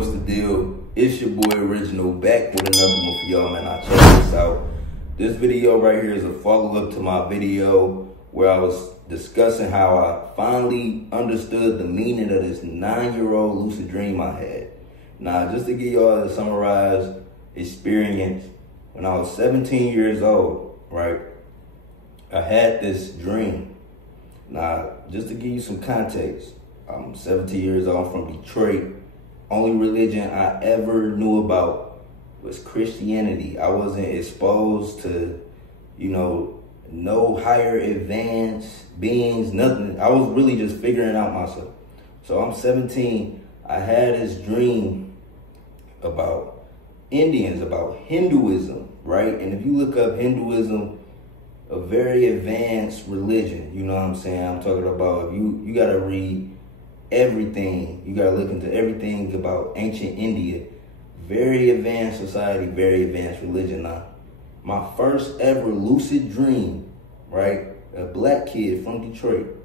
what's the deal? It's your boy Original back with another one for y'all, man. Check this out. This video right here is a follow-up to my video where I was discussing how I finally understood the meaning of this 9-year-old lucid dream I had. Now, just to give y'all a summarized experience, when I was 17 years old, right, I had this dream. Now, just to give you some context, I'm 17 years old, I'm from Detroit. Only religion I ever knew about was Christianity. I wasn't exposed to, no higher advanced beings, nothing. I was really just figuring out myself. So I'm 17. I had this dream about Indians, about Hinduism, right? And if you look up Hinduism, a very advanced religion, you know what I'm saying? I'm talking about you got to read everything. You got to look into everything about ancient India. Very advanced society, very advanced religion. Now, my first ever lucid dream, right? A black kid from Detroit.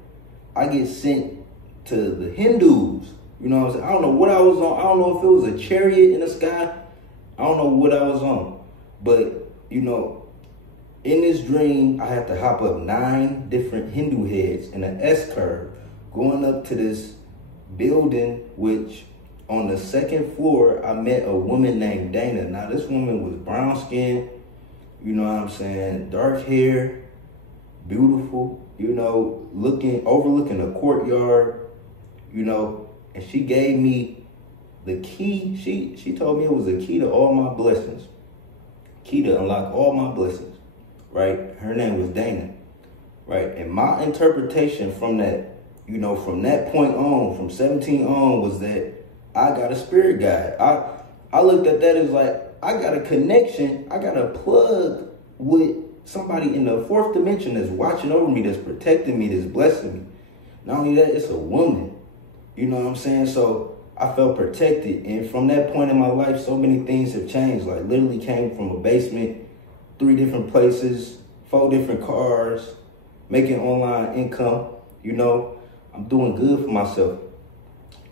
I get sent to the Hindus. You know what I'm saying? I don't know what I was on. I don't know if it was a chariot in the sky. I don't know what I was on. But, in this dream, I had to hop up 9 different Hindu heads in an S-curve going up to this building, which on the 2nd floor, I met a woman named DＡNA. Now, this woman was brown skin, you know what I'm saying, dark hair, beautiful, overlooking a courtyard, and she gave me the key. She told me it was a key to all my blessings, key to unlock all my blessings, right? Her name was DANA, right? And my interpretation from that, from that point on, from 17 on, was that I got a spirit guide. I looked at that as like, I got a connection. I got a plug with somebody in the 4th dimension that's watching over me, that's protecting me, that's blessing me. Not only that, it's a woman. You know what I'm saying? So I felt protected. And from that point in my life, so many things have changed. Like, literally came from a basement, 3 different places, 4 different cars, making online income. I'm doing good for myself.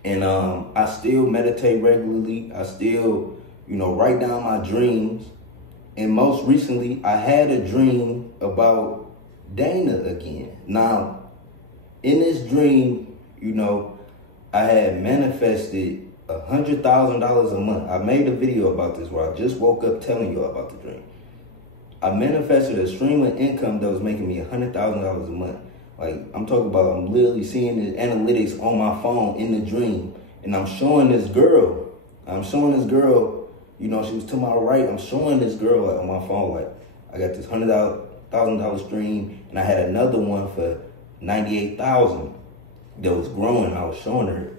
And I still meditate regularly. I still, write down my dreams. And most recently, I had a dream about DANA again. Now, in this dream, I had manifested $100,000 a month. I made a video about this where I just woke up telling you about the dream. I manifested a stream of income that was making me $100,000 a month. Like, I'm talking about, I'm literally seeing the analytics on my phone in the dream. And I'm showing this girl, she was to my right. I'm showing this girl on my phone, like, I got this $100,000 stream, and I had another one for $98,000 that was growing. I was showing her.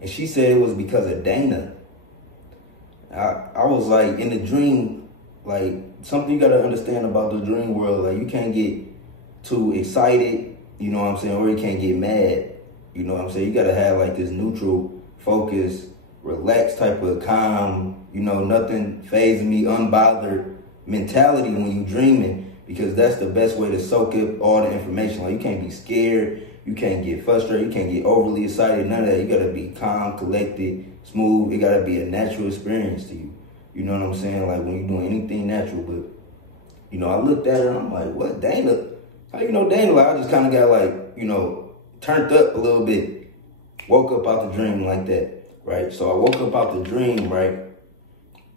And she said it was because of DANA. I was like, in the dream, like, something you got to understand about the dream world, like, you can't get too excited, you know what I'm saying, or you can't get mad, you know what I'm saying. You got to have like this neutral, focused, relaxed type of calm, nothing fazing me, unbothered mentality when you dreaming, because that's the best way to soak up all the information. Like, you can't be scared, you can't get frustrated, you can't get overly excited, none of that. You got to be calm, collected, smooth. It got to be a natural experience to you. You know what I'm saying? Like, when you're doing anything natural. But, I looked at her and I'm like, what, DANA? How you know DANA? Like, I just kind of got like, turned up a little bit. Woke up out the dream like that, right? So I woke up out the dream, right?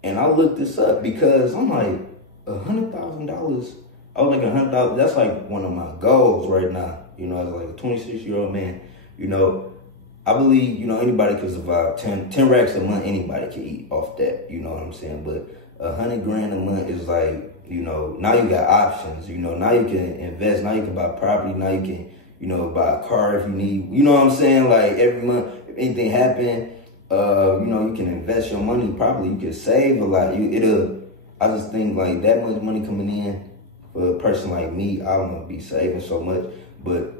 And I looked this up because I'm like, $100,000. I was like, $100,000. That's like one of my goals right now. As like a 26-year-old man, I believe, anybody could survive 10 racks a month. Anybody can eat off that. You know what I'm saying? But $100 grand a month is like, now you got options. Now you can invest. Now you can buy property. Now you can, buy a car if you need. You know what I'm saying? Like, every month, if anything happen, you can invest your money properly. You can save a lot. I just think like that much money coming in for a person like me, I don't want to be saving so much. But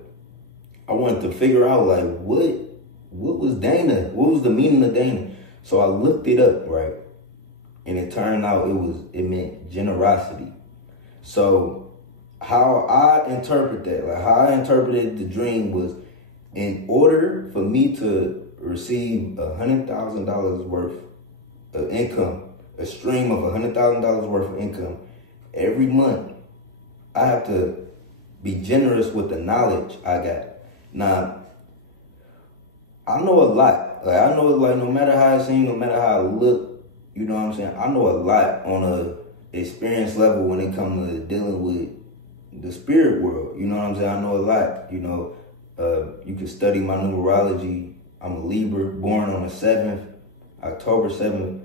I wanted to figure out like what was DANA? What was the meaning of DANA? So I looked it up, right? And it turned out it meant generosity. So how I interpret that, like how I interpreted the dream was, in order for me to receive $100,000 worth income, a stream of $100,000 worth of income every month, I have to be generous with the knowledge I got. Now, I know a lot. Like, I know, like, no matter how I seem, no matter how I look, you know what I'm saying? I know a lot on a experience level when it comes to dealing with the spirit world. You know what I'm saying? I know a lot. You know, you can study my numerology. I'm a Libra, born on the 7th, October 7th.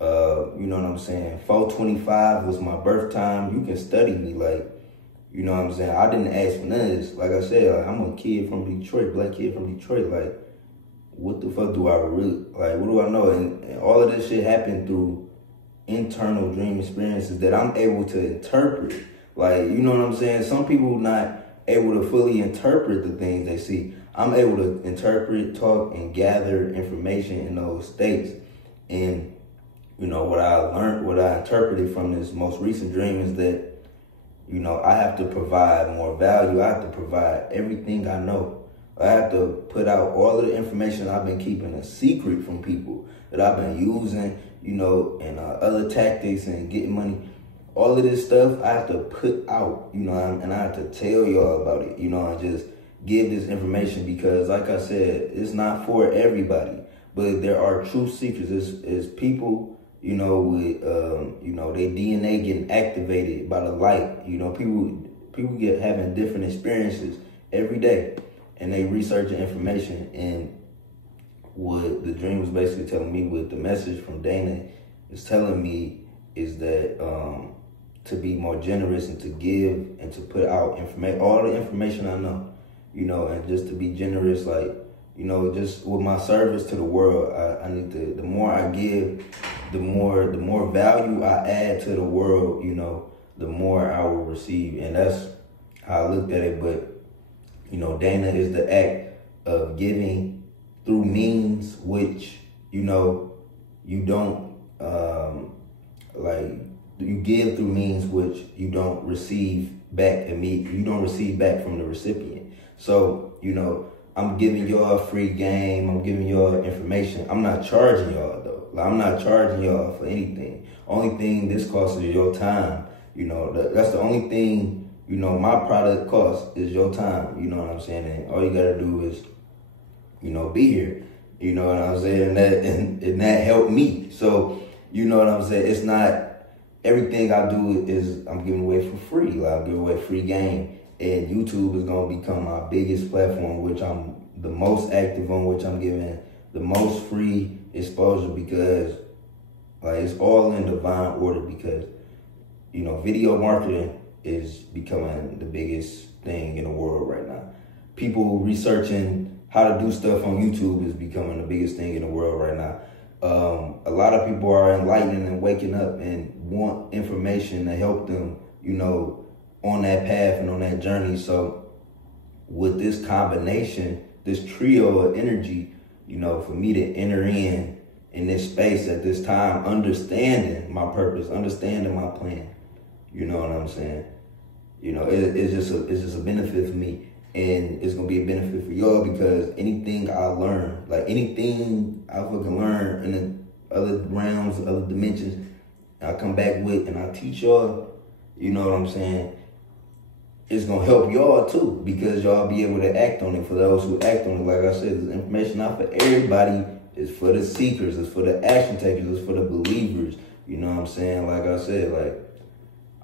You know what I'm saying? 4/25 was my birth time. You can study me, like, you know what I'm saying? I didn't ask for none of this. Like I said, like, I'm a kid from Detroit, black kid from Detroit. Like, what the fuck do I really, like, what do I know? And all of this shit happened through internal dream experiences that I'm able to interpret. Like, you know what I'm saying? Some people not able to fully interpret the things they see. I'm able to interpret, talk, and gather information in those states. And, you know, what I learned, what I interpreted from this most recent dream is that, you know, I have to provide more value. I have to provide everything I know. I have to put out all of the information I've been keeping a secret from people that I've been using, you know, and other tactics and getting money. All of this stuff I have to put out, you know, and I have to tell y'all about it, you know, and just give this information because, like I said, it's not for everybody, but there are true seekers. It's people, you know, with, you know, their DNA getting activated by the light. You know, people get having different experiences every day, and they researching information. And what the dream was basically telling me, with the message from DＡNA is telling me, is that to be more generous and to give and to put out information, all the information I know, you know, and just to be generous, like, you know, just with my service to the world. I need to, the more I give, the more value I add to the world, you know, the more I will receive. And that's how I looked at it. But, you know, DANA is the act of giving through means which, you know, you don't, like, you give through means which you don't receive back immediately. You don't receive back from the recipient. So, you know, I'm giving y'all a free game. I'm giving y'all information. I'm not charging y'all, though. Like, I'm not charging y'all for anything. Only thing this costs is your time. You know, that's the only thing, you know, my product costs is your time. You know what I'm saying? And all you got to do is, you know, be here. You know what I'm saying? And that helped me. So, you know what I'm saying? It's not, everything I do is I'm giving away for free. Like, I'm giving away free game. And YouTube is going to become my biggest platform, which I'm the most active on, which I'm giving the most free exposure, because, like, it's all in divine order. Because, you know, video marketing is becoming the biggest thing in the world right now. People researching how to do stuff on YouTube is becoming the biggest thing in the world right now. A lot of people are enlightening and waking up and want information to help them, you know, on that path and on that journey. So with this combination, this trio of energy, you know, for me to enter in this space at this time, understanding my purpose, understanding my plan, you know what I'm saying? You know, it's just a benefit for me, and it's gonna be a benefit for y'all, because anything I learn, like anything I fucking learn in the other realms, other dimensions, I come back with and I teach y'all, you know what I'm saying? It's going to help y'all too, because y'all be able to act on it. For those who act on it, like I said, there's information not for everybody. It's for the seekers. It's for the action takers. It's for the believers. You know what I'm saying? Like I said, like,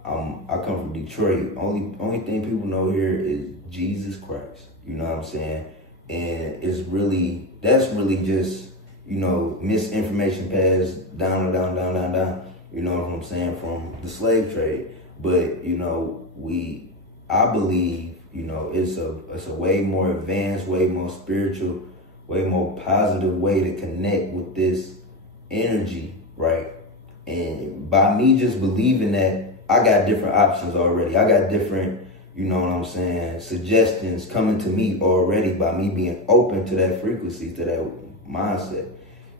I come from Detroit. Only thing people know here is Jesus Christ. You know what I'm saying? And it's really, that's really just, you know, misinformation passed down. You know what I'm saying? From the slave trade. But, you know, I believe, you know, it's a way more advanced, way more spiritual, way more positive way to connect with this energy, right? And by me just believing that, I got different options already. I got different, you know what I'm saying, suggestions coming to me already by me being open to that frequency, to that mindset.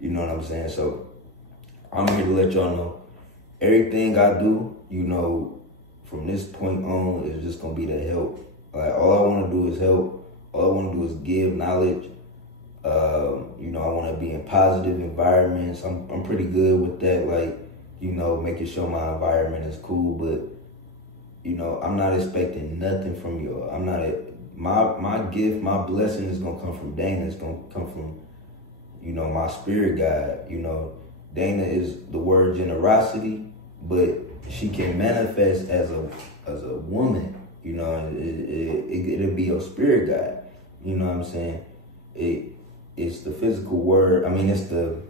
You know what I'm saying? So I'm here to let y'all know everything I do, you know, from this point on is just going to be to help. Like, all I want to do is help. All I want to do is give knowledge. You know, I want to be in positive environments. I'm pretty good with that, like, you know, making sure my environment is cool, but, you know, I'm not expecting nothing from y'all. I'm not, my gift, my blessing is going to come from DＡNA. It's going to come from, you know, my spirit guide. You know, DANA is the word generosity, but she can manifest as a woman. You know, it'll be your spirit guide. You know what I'm saying? It's the physical word. I mean, it's the,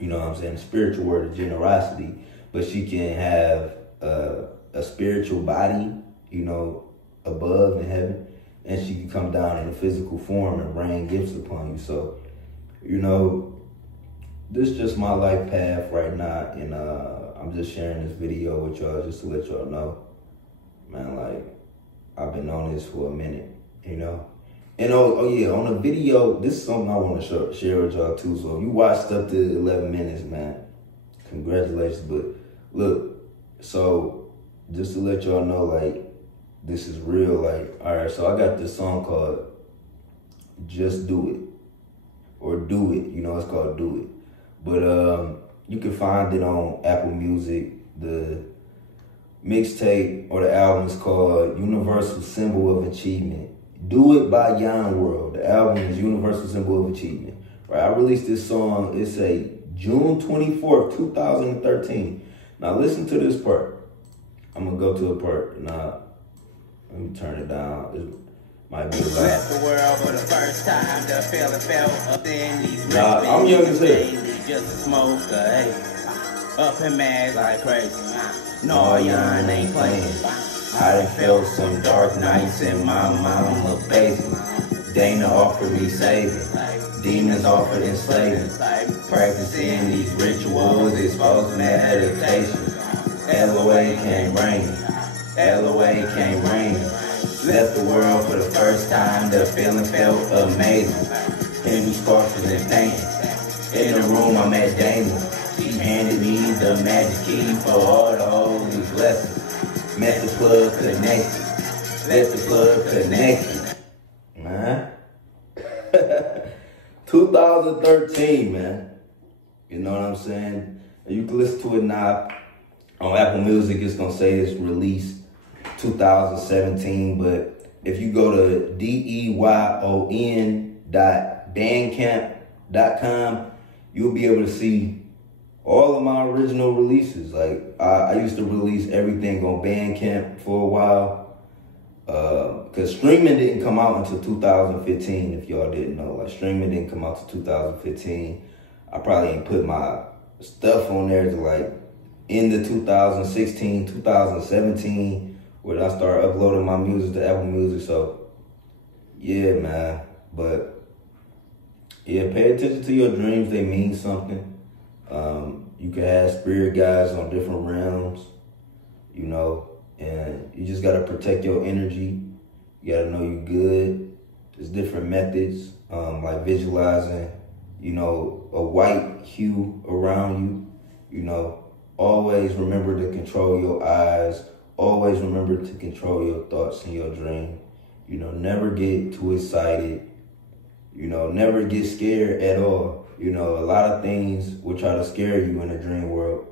you know what I'm saying, the spiritual word of generosity. But she can have a spiritual body, you know, above in heaven. And she can come down in a physical form and rain gifts upon you. So, you know, this is just my life path right now. And I'm just sharing this video with y'all just to let y'all know. Man, like, I've been on this for a minute, you know. And oh yeah, on the video, this is something I want to share with y'all too. So if you watched up to 11 minutes, man, congratulations. But look, so just to let y'all know, like, this is real. Like, all right, so I got this song called Just Do It, or Do It. You know, it's called Do It. But you can find it on Apple Music. The mixtape or the album is called Universal Symbol of Achievement. Do It by YON WORLD. The album is Universal Symbol of Achievement. Right, I released this song, it's a June 24th, 2013. Now listen to this part. I'm gonna go to a part. Now, let me turn it down. It might be loud. Left the world for the first time, the feeling felt up in these nah, I'm young as hell. Just a smoke, hey. Up in mad like crazy. No, YON ain't playing. I done felt some dark nights in my mama basement. DANA offered me saving. Demons offered enslaving. Practicing these rituals, exposed meditation. LOA came raining. LOA came raining. Left the world for the first time, the feeling felt amazing. Hindu sculptures and paintings. In the room I met DANA. She handed me the magic key for all the holy blessings. Met the plug connected. Let the plug connected. Man. 2013, man. You know what I'm saying? You can listen to it now. On Apple Music, it's going to say it's released 2017. But if you go to DEYON.bandcamp.com, you'll be able to see all of my original releases. Like, I used to release everything on Bandcamp for a while. Because streaming didn't come out until 2015, if y'all didn't know. Like, streaming didn't come out until 2015. I probably ain't put my stuff on there to, like, end of 2016, 2017, where I started uploading my music to Apple Music. So, yeah, man. But, yeah, pay attention to your dreams. They mean something. You can have spirit guides on different realms, you know, and you just got to protect your energy. You got to know you're good. There's different methods, like visualizing, you know, a white hue around you. You know, always remember to control your eyes. Always remember to control your thoughts and your dream. You know, never get too excited. You know, never get scared at all. You know, a lot of things will try to scare you in the dream world.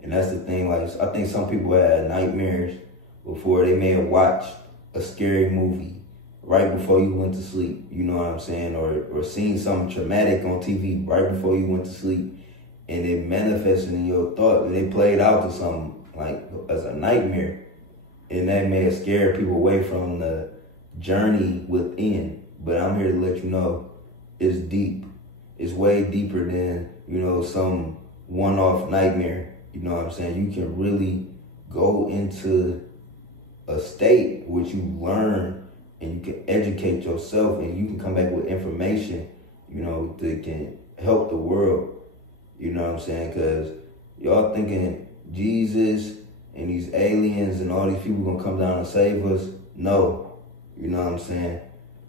And that's the thing, like, I think some people had nightmares before they may have watched a scary movie right before you went to sleep, you know what I'm saying? Or seen something traumatic on TV right before you went to sleep, and it manifested in your thought, and they played out to something, like, as a nightmare. And that may have scared people away from the journey within. But I'm here to let you know it's deep. It's way deeper than, you know, some one-off nightmare. You know what I'm saying? You can really go into a state which you learn, and you can educate yourself, and you can come back with information, you know, that can help the world. You know what I'm saying? Because y'all thinking Jesus and these aliens and all these people gonna come down and save us. No. You know what I'm saying?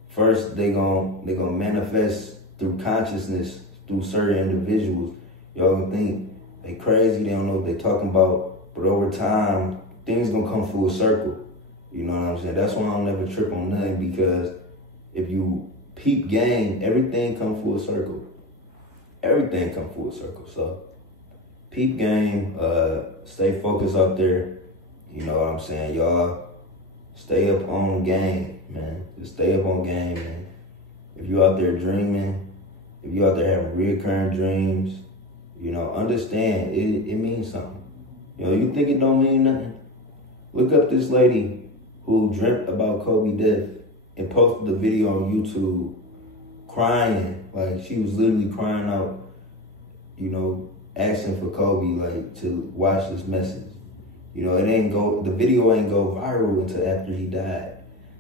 First, they gonna manifest through consciousness, through certain individuals. Y'all can think they crazy, they don't know what they talking about, but over time, things gonna come full circle. You know what I'm saying? That's why I don't never trip on nothing, because if you peep game, everything come full circle. Everything come full circle. So peep game, stay focused out there. You know what I'm saying? Y'all stay up on game, man. Just stay up on game, man. If you out there dreaming, if you out there having reoccurring dreams, you know, understand it means something. You know, you think it don't mean nothing? Look up this lady who dreamt about Kobe death and posted a video on YouTube crying. Like, she was literally crying out, you know, asking for Kobe, like, to watch this message. You know, the video ain't go viral until after he died.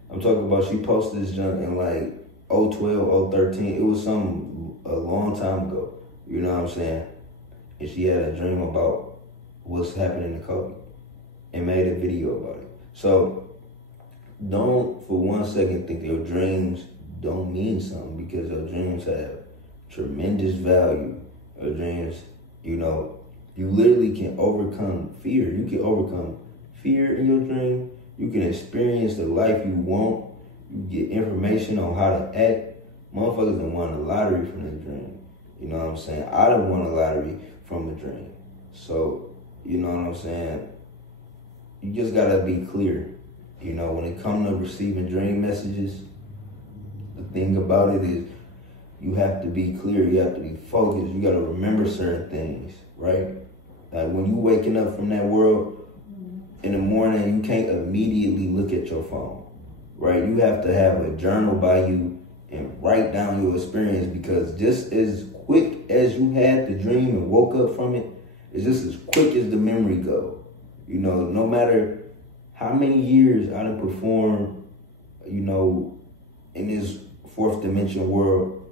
I'm talking about, she posted this junk in like 012, 013. It was a long time ago. You know what I'm saying? And she had a dream about what's happening to Kobe and made a video about it. So don't for one second think your dreams don't mean something, because your dreams have tremendous value. Your dreams, you know, you literally can overcome fear. You can overcome fear in your dream. You can experience the life you want. You get information on how to act. Motherfuckers done won the lottery from the dream. You know what I'm saying? I done won the lottery from a dream. So, you know what I'm saying? You just gotta be clear. You know, when it comes to receiving dream messages, the thing about it is you have to be clear. You have to be focused. You gotta remember certain things, right? Like when you waking up from that world in the morning, you can't immediately look at your phone, right? You have to have a journal by you and write down your experience, because just as quick as you had the dream and woke up from it, it's just as quick as the memory go. You know, no matter how many years I done performed, you know, in this fourth dimension world,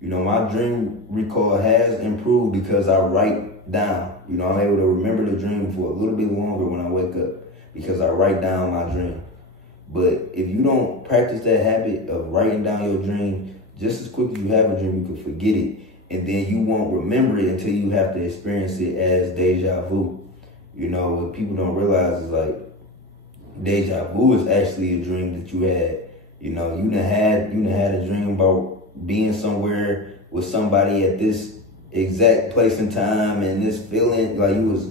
you know, my dream recall has improved because I write down. You know, I'm able to remember the dream for a little bit longer when I wake up because I write down my dream. But if you don't practice that habit of writing down your dream, just as quick as you have a dream, you can forget it. And then you won't remember it until you have to experience it as deja vu. You know, what people don't realize is like, deja vu is actually a dream that you had. You know, you done had a dream about being somewhere with somebody at this exact place and time, and this feeling, like you was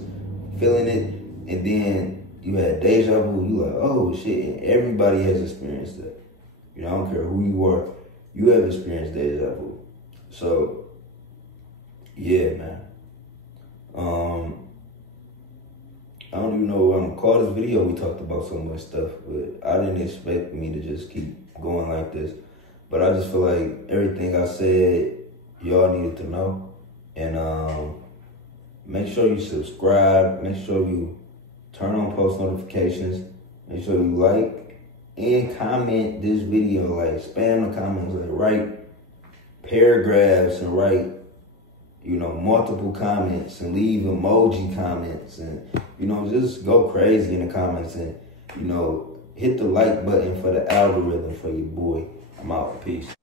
feeling it, and then you had deja vu. You like, oh shit, and everybody has experienced that. You know, I don't care who you are, you have experienced deja vu. So, yeah, man. I don't even know what I'm gonna call this video. We talked about so much stuff, but I didn't expect me to just keep going like this. But I just feel like everything I said, y'all needed to know. And make sure you subscribe. Make sure you turn on post notifications. Make sure you like and comment this video. Like, spam the comments. Like, write paragraphs and write, you know, multiple comments and leave emoji comments, and, you know, just go crazy in the comments, and, you know, hit the like button for the algorithm for your boy. I'm out. Peace.